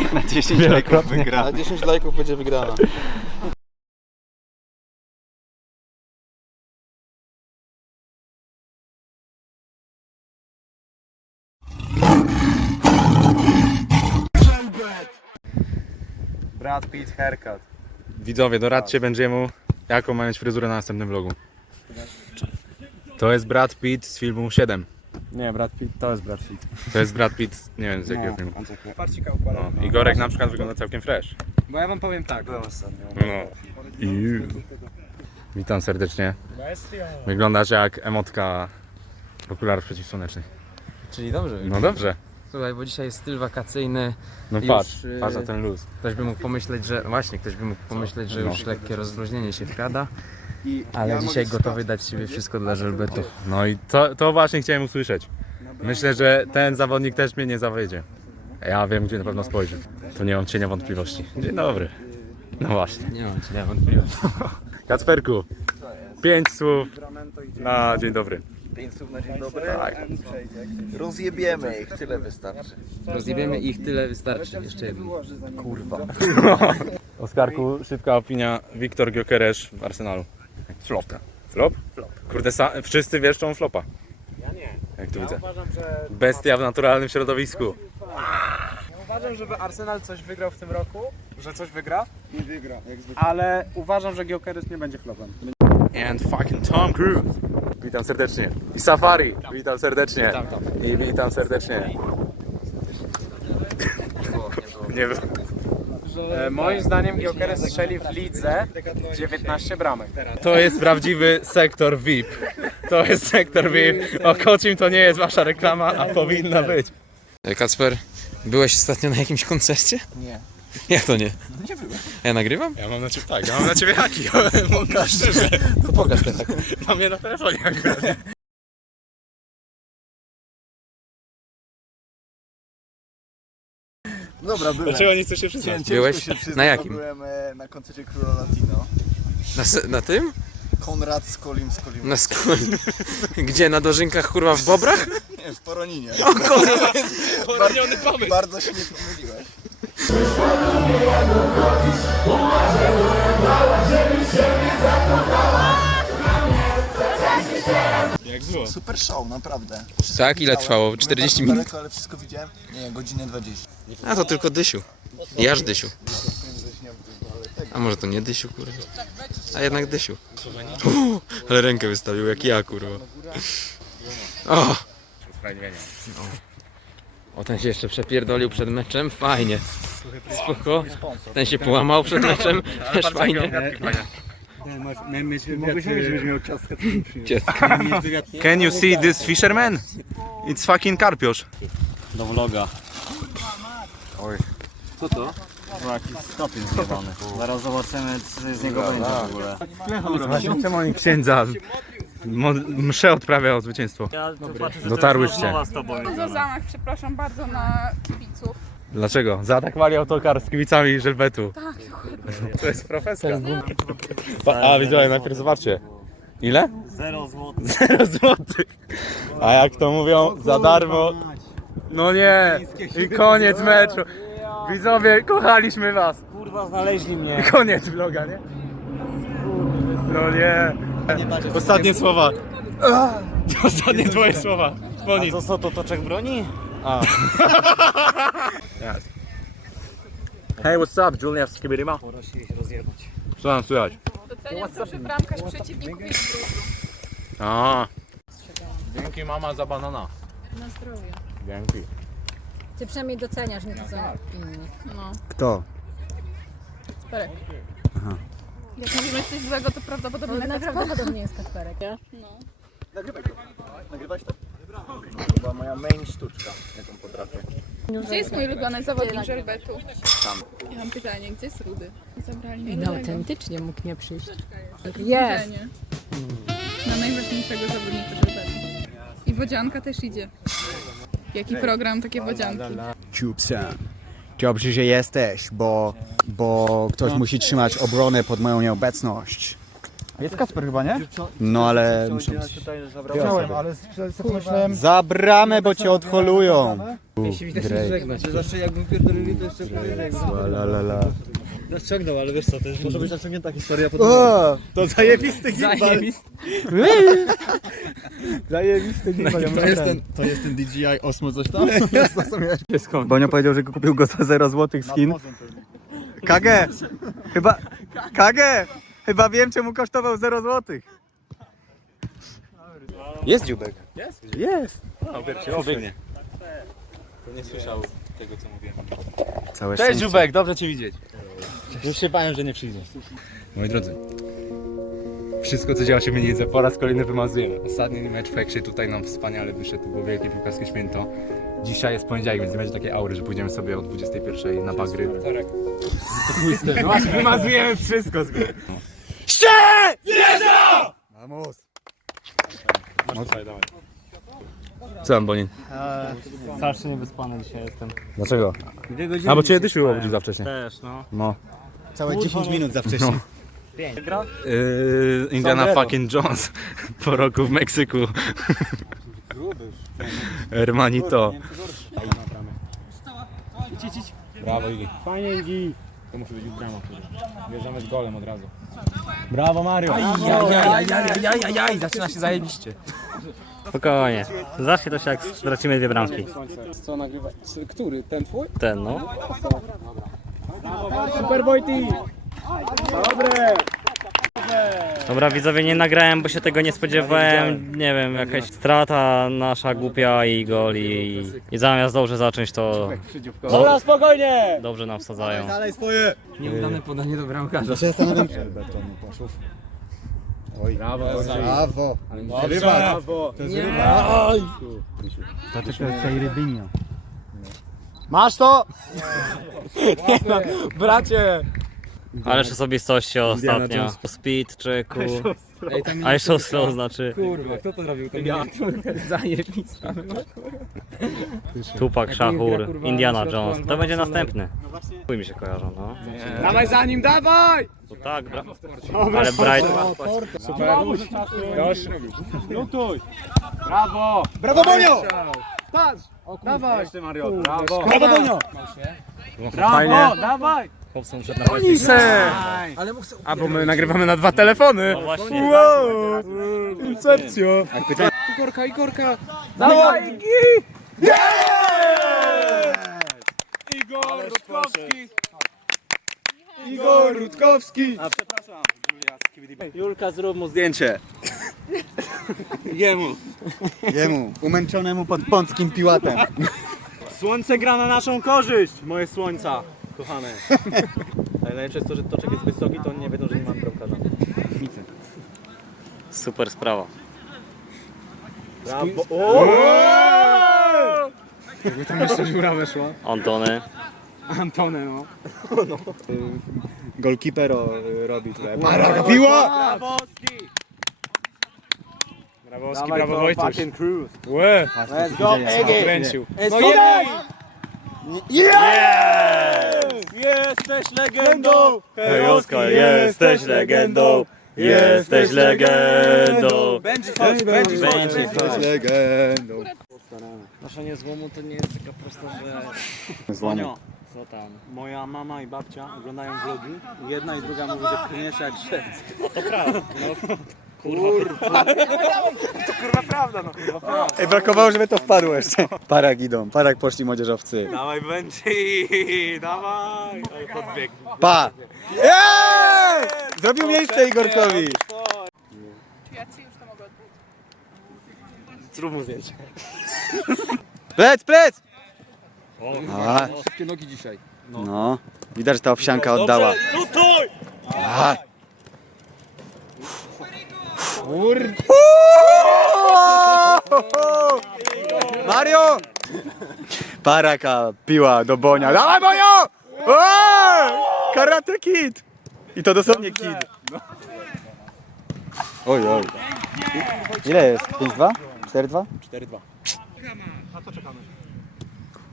Na 10 lajków wygra. Na 10 lajków będzie wygrana. Brad Pitt haircut. Widzowie, doradźcie Benjiemu, jaką ma mieć fryzurę na następnym vlogu. To jest Brad Pitt z filmu 7. Nie, Brad Pitt, to jest Brad Pitt. To jest Brad Pitt, nie wiem z jakiego filmu. Parcika No. Igorek na przykład wygląda całkiem fresh. Bo ja wam powiem tak. Byłem ostatnio. No. Iu. Witam serdecznie. Wyglądasz jak emotka okularów przeciwsłonecznych. Czyli dobrze. No dobrze. Słuchaj, bo dzisiaj jest styl wakacyjny. No Już, patrz, y, patrz na ten luz. Ktoś by mógł pomyśleć, że. Właśnie, ktoś by mógł pomyśleć, że No. już lekkie rozluźnienie się wkrada. I Ale ja dzisiaj gotowy dać siebie wszystko dla żelbetu. No i to, to właśnie chciałem usłyszeć. Myślę, że ten zawodnik też mnie nie zawiedzie. Ja wiem, gdzie na pewno spojrzy. Tu nie mam cienia wątpliwości. Dzień dobry. No właśnie. Nie mam ci nie wątpliwości. Kacperku, pięć słów na dzień dobry. 5 słów na dzień dobry. Tak. Rozjebiemy ich, tyle wystarczy. Rozjebiemy ich tyle wystarczy. Jeszcze jedno. Kurwa. Oskarku, szybka opinia. Wiktor Gyokeresz w Arsenalu. Flop. Flop? Flop. Kurde, sa- wszyscy wieszczą flopa. Ja nie. Jak tu widzę. uważam, że, Bestia w naturalnym środowisku. uważam, żeby Arsenal coś wygrał w tym roku, że coś wygra. Nie wygra, jak zwykle. Ale uważam, że Gyökeres nie będzie flopem. And fucking Tom Cruise. Witam serdecznie. I Safari. Witam serdecznie. I witam serdecznie. Nie wiem. E, moim zdaniem Gyökeres strzeli w lidze 19 bramek. To jest prawdziwy sektor VIP. To jest sektor VIP. O kocim to nie jest wasza reklama, a powinna być. E, Kacper, byłeś ostatnio na jakimś koncercie? Nie. Jak to nie? Nie byłem. Ja nagrywam? Ja mam na ciebie tak, ja mam na ciebie haki. Pokaż szczerze. To pokaż ten tak. Mam je na telefonie akurat. Dobra, byłem. Dlaczego nie chcesz się przyznać? Byłeś? się przyznać, Na bo jakim? Byłem e, na koncercie Króla Latino. Na, na tym? Konrad z Kolim z Kolim. Na skóry. Gdzie? Na dożynkach kurwa w bobrach? Nie, w Poroninie. Poroniony pomysł. Bardzo się nie pomyliłeś. Jak było? Super show, naprawdę. Tak? Ile Widziałem. trwało? Byłem 40 bardzo minut? Daleko, ale wszystko widziałem. Nie, godzinę 20. A to tylko Dysiu. Jaż Dysiu. A może to nie Dysiu, kurwa? A jednak Dysiu. Uuu, ale rękę wystawił jak ja, kurwa. O! O, ten się jeszcze przepierdolił przed meczem, fajnie. Spoko. Ten się połamał przed meczem, też fajnie. Żebyś miał ciastkę. Can you see this fisherman? It's fucking karpiosz. Do vloga. Oj. Co to? No jakiś stopień zjebany. Zaraz zobaczymy co z niego będzie w ogóle. Właśnie czemu oni księdza mszę odprawia o zwycięstwo? Dotarłyście. Za zamach, przepraszam bardzo na kibiców. Dlaczego? Zaatakowali autokar z kibicami żelbetu. Tak, To jest profesja. Pa- A widzowie, najpierw zobaczcie. Ile? Zero zł. Zero złotych. A jak to mówią, za darmo. No nie. I koniec meczu. Widzowie, kochaliśmy was. Kurwa znaleźli mnie. Koniec vloga, nie? No nie. Ostatnie słowa. Ostatnie twoje słowa. Dzwoni. Co, co to toczek broni? Hey, what's up, Julia Skibirima? Pora się rozjebać. Co tam słychać? Doceniam to, że bramkarz przeciwników jest brudny. A. Dzięki mama za banana. Na zdrowie. Dzięki. Ty przynajmniej doceniasz, nie to co inni. No, Kto? Sperek. Jak mówimy coś złego, to prawdopodobnie No, na Najprawdopodobniej jest Kasperek. No. Nagrywać to? Chyba moja main sztuczka, jaką potrafię. Gdzie jest mój ulubiony zawodnik żelbetu? Tam. Ja mam pytanie, gdzie jest Rudy? Zabrali mnie No autentycznie mógł nie przyjść. Jest! Spojrzenie. Na najważniejszego zawodnika żelbetu. I wodzianka też idzie. Jaki program, takie wodzianki. Tubesem. Dobrze, że jesteś, bo, bo ktoś musi trzymać obronę pod moją nieobecność. Jest Kasper chyba, nie? No ale muszę być. Chciałem, ale pomyślałem... Za bramę, bo cię odholują. Zawsze jakby pierdolili, to jeszcze La la la. Naciągnął, ale wiesz co, to jest... Może być naciągnięta historia pod O, to zajebisty gimbal. Zajebisty gimbal. To jest ten, to jest ten DJI Osmo coś tam? Bonio powiedział, że kupił go za 0 zł z Chin. Kage! Chyba... Kage! Chyba wiem, czemu kosztował 0 zł. Jest dziubek. Jest? Jest. O, biegnie. To nie słyszał tego, co mówiłem. Całe Cześć szczęście. Żubek, dobrze Cię widzieć. Już się bałem, że nie przyjdzie. Moi drodzy, wszystko co działa się w Mienice, po raz kolejny wymazujemy. Ostatni mecz w Eksie tutaj nam wspaniale wyszedł, było wielkie piłkarskie święto. Dzisiaj jest poniedziałek, więc nie będzie takiej aury, że pójdziemy sobie o 21 na bagry. Wtorek. No właśnie, wymazujemy wszystko. Vamos. Co tam, Bonin? Strasznie niewyspany dzisiaj jestem. Dlaczego? Dwie godziny A bo Cię dzisiaj spałem. obudził za wcześnie. Też, no. No. Całe 10 minut za wcześnie. Yy, Indiana Sombrero. fucking Jones po roku w Meksyku. Hermanito. Brawo Igi. Fajnie Igi. To musi być już brama. Wjeżdżamy z golem od razu. Brawo Mario. Jajajajajajaj, zaczyna się zajebiście. Spokojnie. Zawsze to się jak stracimy dwie bramki. Co nagrywa? Który? Ten twój? Ten, no. Super Wojty! Dobra, widzowie, nie nagrałem, bo się tego nie spodziewałem. Nie wiem, jakaś strata nasza głupia i gol i, i zamiast dobrze zacząć, to Dobra, spokojnie! dobrze nam wsadzają. Dalej swoje! Nieudane podanie do bramkarza. Ja się zastanawiam. Poszów. Oj, brawo. Brawo. Ryba. To jest ryba. To jest rybinio. Masz to? Bracie! Ależ osobistości ostatnio. Speed, czeku. A jeszcze slow znaczy. Kurwa, kto to zrobił? To ja. Zajebista. Tupac, Szachur, Indiana Jones. To będzie następny. Chuj mi się kojarzą, no. Dawaj za nim, dawaj! To tak, bra... ale Bright... Super. Lutuj. Brawo! Brawo Bonio! Dawaj! Mario. Brawo! Brawo! Brawo! Dawaj! Chłopcom przed napędem. Lise! A bo my nagrywamy na dwa telefony. No właśnie. Wow! Incepcja! Igorka, Igorka! Dawaj! Igor Rutkowski! Igor Rutkowski! Julka, zrób mu zdjęcie. Jemu. Jemu, umęczonemu pod pąckim piłatem. Słońce gra na naszą korzyść, moje słońca, kochane. Ale najlepsze jest to, że toczek jest wysoki, to nie wiedzą, że nie mam bramkarza. Super sprawa. Brawo. Jakby tam jeszcze dziura weszła. Antony. Antony, no. Golkeeper o, robi tutaj. Paraka piła! Brawowski, brawo Wojtuś. Łe! Let's go, Kręcił. No jej! Jesteś legendą! Hej Oskar, jesteś legendą! Jesteś legendą! Będzie fałsz, będzie Jesteś legendą. Noszenie złomu to nie jest taka prosta rzecz. Złomu. Co tam? Moja mama i babcia oglądają vlogi. Jedna i druga mówi, że klniesz jak szef. Ej, brakowało, żeby to wpadło jeszcze. Parak idą, parak poszli młodzieżowcy. Dawaj Benji, dawaj! Podbieg. Pa! Jej! Zrobił miejsce Igorkowi. Zrób mu zdjęcie. Plec, plec! A, Szybkie nogi dzisiaj. no, widać, że ta owsianka oddała. Lutuj! A. Mario! Paraka piła do Bonia. Dawaj Bonio! Karate Kid! I to dosłownie Kid. Oj, oj. Ile jest? 5-2? 4-2? 4-2.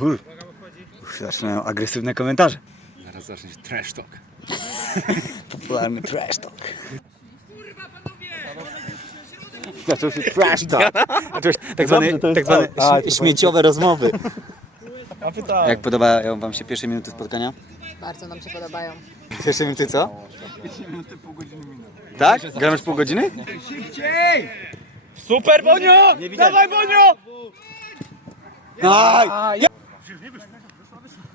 Uff, zaczynają agresywne komentarze. Zaraz zacznie się trash talk. Popularny trash talk. Zaczął się trash talk. Zaczął się tak zwane, tak zwane śmie- śmieciowe rozmowy. Jak podobają wam się pierwsze minuty spotkania? Bardzo nam się podobają. Pierwsze minuty co? Tak? Gramy już pół godziny? Super, Bonio! Dawaj, Bonio! Aj!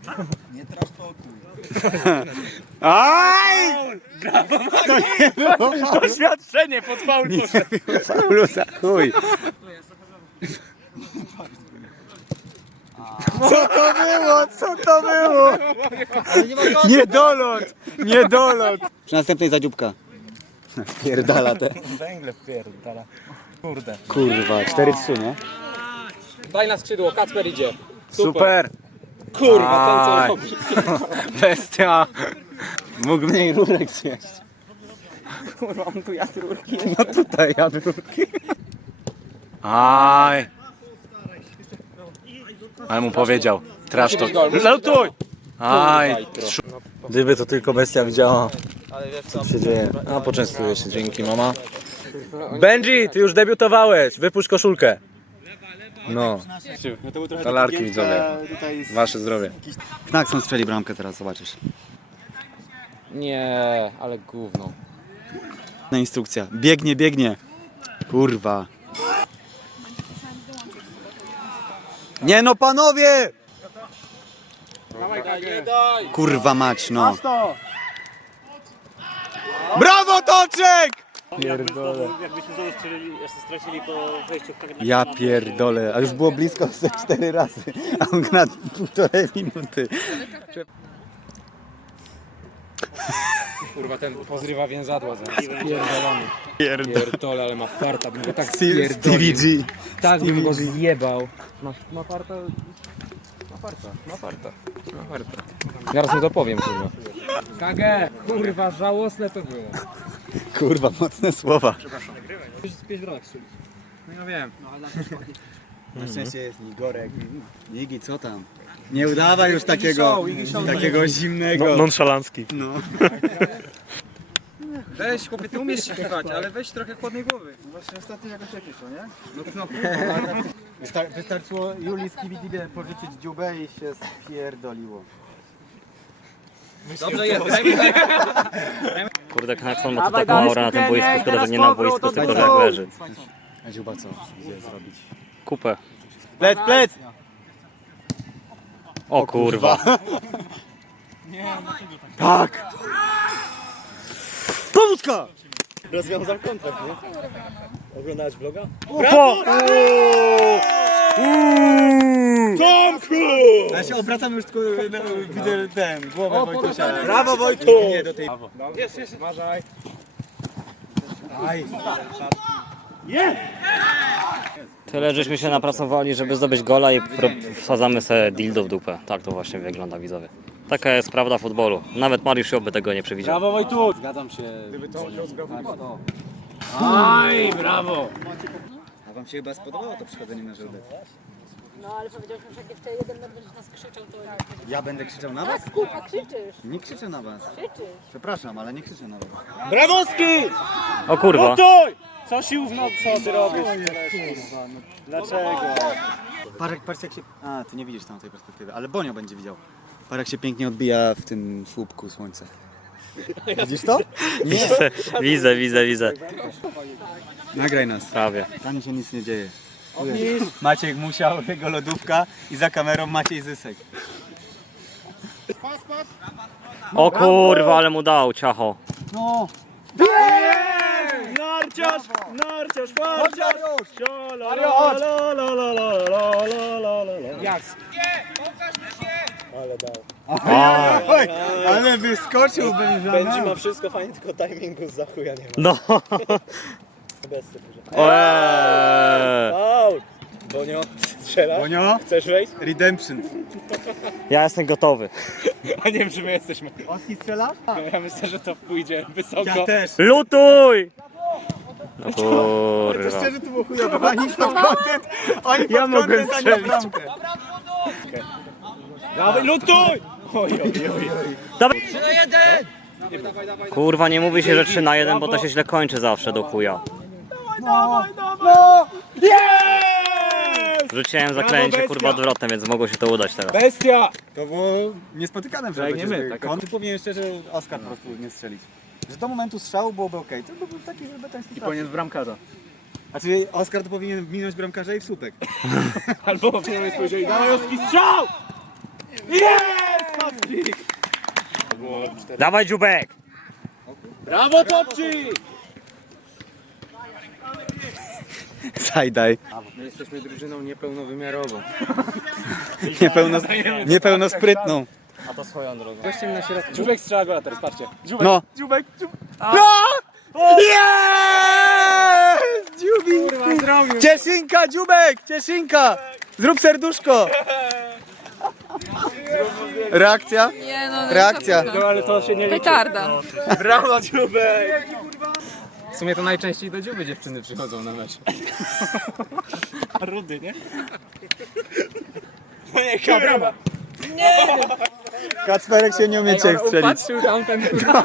Aj! Doświadczenie pod faul poszedł. Paulusa, chuj. Co to było? Co to było? Niedolot! Niedolot! Przy następnej zadziubka. Pierdala te. Węgle pierdala. Kurde. Kurwa, 4-3, nie? Daj na skrzydło, Kacper idzie. Super! Kurwa, ten co robi. Bestia! Mógł mniej rurek zjeść. Kurwa, on tu jadł rurki. No tutaj jadł rurki. Aj! Ale mu powiedział. Trash to. Lutuj! Aj! Gdyby to tylko bestia widziała, co się dzieje. A poczęstuję się, dzięki mama. Benji, ty już debiutowałeś, wypuść koszulkę. No, talarki widzowie, wasze zdrowie. Knackson strzeli bramkę teraz, zobaczysz. Nie, ale gówno. Na instrukcja. Biegnie, biegnie. Kurwa. Nie no panowie! Kurwa mać, no. Brawo Toczek! Pierdolę. Ja pierdolę, a już było blisko ze cztery razy, a on gra półtorej minuty. Kurwa, ten pozrywa więzadła zaraz. Pierdolony. Pierdolę, ale ma farta, bym go tak Stevie spierdolił. G. Tak bym go zjebał. Ma, ma farta... Ma farta, ma farta. Ma farta. Zaraz mu to powiem, kurwa. KG! Kurwa, żałosne to było. Kurwa, mocne słowa. Z pięć bramek strzelić. No ja wiem. Na szczęście jest Igorek. Igi, co tam? Nie udawaj już takiego, takiego zimnego. Nonszalancki. No. Weź, chłopie, ty umiesz się kichać, ale weź trochę chłodnej głowy. Właśnie ostatnio jakoś jakieś nie? No, Wystar- wystarczyło Julii z Kibidibie pożyczyć dziubę i się spierdoliło. Dobrze jest, Kurde, Knackson ma tu taką aurę na tym boisku, szkoda, że nie na boisku, tylko że jak leży. A dziuba co? Zrobić? Kupę. Plec, plec! O kurwa. Tak! Pomóżka! Rozwiązał kontrakt, nie? Oglądałeś vloga? Brawo! Tomku! Ja się obracam już tylko, no, widzę ten, głowę Wojtusia. Brawo Wojtu! Nie do tej... Jest, jest, uważaj. Aj. Tyle żeśmy się napracowali, żeby zdobyć gola i wsadzamy sobie dildo w dupę. Tak to właśnie wygląda widzowie. Taka jest prawda futbolu. Nawet Mariusz Joby tego nie przewidział. Brawo Wojtu! Zgadzam się. Gdyby to Aj, brawo! A wam się chyba spodobało to przychodzenie na żołdę? No ale powiedziałeś, że jak jeszcze jeden będziesz nas krzyczał, to... Ja będę krzyczał na was? Tak, kurwa, krzyczysz, Nie krzyczę na was. krzyczysz. Przepraszam, ale nie krzyczę na was. Brawowski! O kurwa. Tuj! Co sił w noc, co ty robisz? Dlaczego? Parek, patrz jak się... A, ty nie widzisz tam tej perspektywy, ale Bonio będzie widział. Parek się pięknie odbija w tym słupku słońca. Widzisz to? Widzę, widzę, widzę, widzę. Nagraj nas. Prawie. Tam się nic nie dzieje. Maciek musiał, jego lodówka i za kamerą Maciej Zysek. O kurwa, ale mu dał ciacho. No! Narciarz! Narciarz! Narciarz! Mario, chodź! Jak? A, Oj, ale wyskoczył Będzie ma wszystko fajnie, tylko timingu za chuja nie ma. no. Eee. Out! Bonio, strzela. Bonio, Chcesz wejść? redemption. Ja jestem gotowy. A nie wiem, czy my jesteśmy. Oski strzela? Ja myślę, że to pójdzie wysoko. Ja też. Lutuj! No kurwa. Szczerze to było chujowe, oni pod content, oni pod ja a nie bramkę. Dawaj, lutuj! Kurwa, nie mówi się, że 3 na 1, bo to się źle kończy zawsze do chuja. Rzuciłem zaklęcie kurwa odwrotne, więc mogło się to udać teraz. Bestia! To było niespotykane w Tak, nie my, tak. On tu powinien szczerze Oskar po prostu nie strzelić. Że do momentu strzału byłoby okej. To by był taki zbetański I powinien w bramkarza. Znaczy Oskar to powinien minąć bramkarza i w słupek. Albo przynajmniej spojrzeli, dawaj Oski strzał! Jest! Dawaj dziubek! Brawo Topci! Sajdaj. My jesteśmy drużyną niepełnowymiarową. Niepełno, niepełnosprytną. Gościem na środku. Dziubek strzela gola teraz, patrzcie. Dziubek, No. dziubek, dziubek. Jest! Dziubik! Cieszynka, dziubek! Cieszynka! Zrób serduszko! Reakcja? Nie no, Reakcja. no, No ale to się nie liczy. Petarda. Brawo dziubek! W sumie to najczęściej do dziuby dziewczyny przychodzą na mecz. A rudy, nie? No nie, brawo. Kacperek się nie umie Czech strzelić. Patrzył tamten kurwa.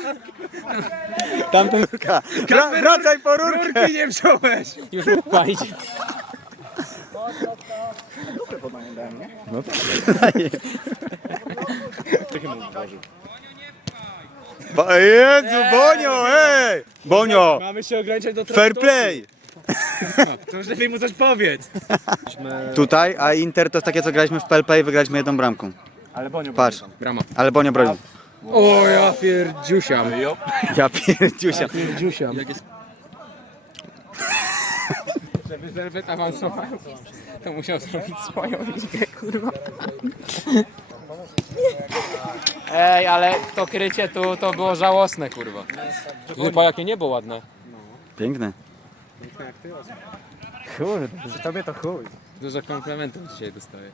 Tamten rurka. Wra- Wracaj po rurkę! Rurki nie wziąłeś! Już mógł palić. Ba- Jezu, Bonio, ej! Bonio, Mamy się ograniczać do fair play! To już lepiej mu coś powiedz. Tutaj, a Inter to jest takie, co graliśmy w PLP i wygraliśmy jedną bramką. Ale Bonio Patrz, Brama. ale Bonio bronił. O ja pierdziusiam. Ja pierdziusia. Pierdziusiam. Żeby Velvet awansował, to musiał zrobić swoją ligę, kurwa. Ej, ale to krycie tu to było żałosne, kurwa. Chyba jakie niebo ładne. Piękne. Kurde, tobie to chuj. Dużo komplementów dzisiaj dostaję.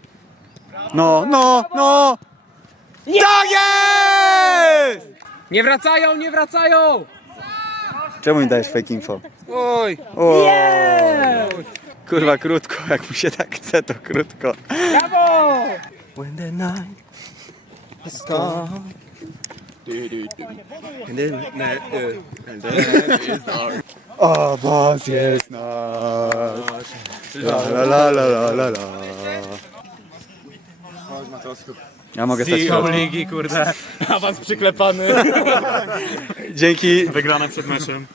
No, no, no! Tak jest! Nie wracają, nie wracają! Czemu mi dajesz fake info? Oj! O, Kurwa, krótko, jak mu się tak chce, to krótko. When the night has come And then, and then O, was jest nasz. La la la la la la la. Ja mogę stać środek. ligi, kurde. Awans przyklepany. Dzięki. Wygrana przed meczem.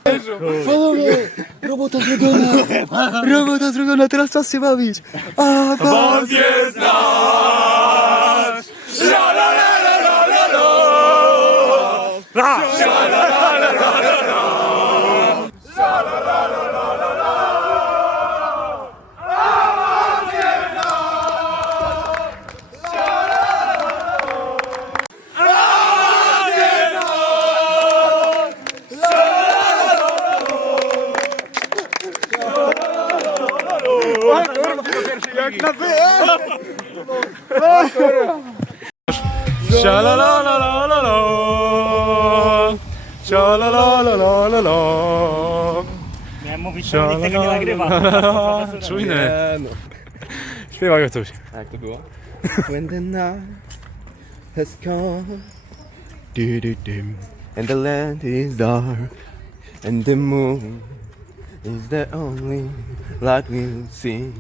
Robota zrobiona! Robota zrobiona, teraz czas się bawić! A, was jest nasz! Jak na wy! Miałem mówić, że nikt tego nie nagrywa. Czujny. Śpiewaj coś. Jak to było? When the night has come Du-du-dum. And the land is dark And the moon is the only light we'll see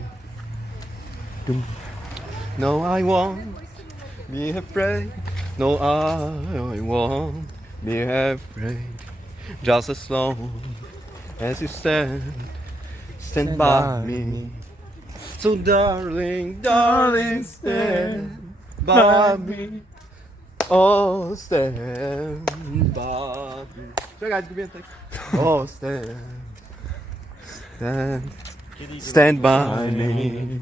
Dum. No I won't be afraid No I won't be afraid Just as long as you stand Stand by me So darling, darling, oh, stand by me. Oh, stand by me. Czekaj, zgubiłem tekst. Oh, stand. Stand. Stand by me.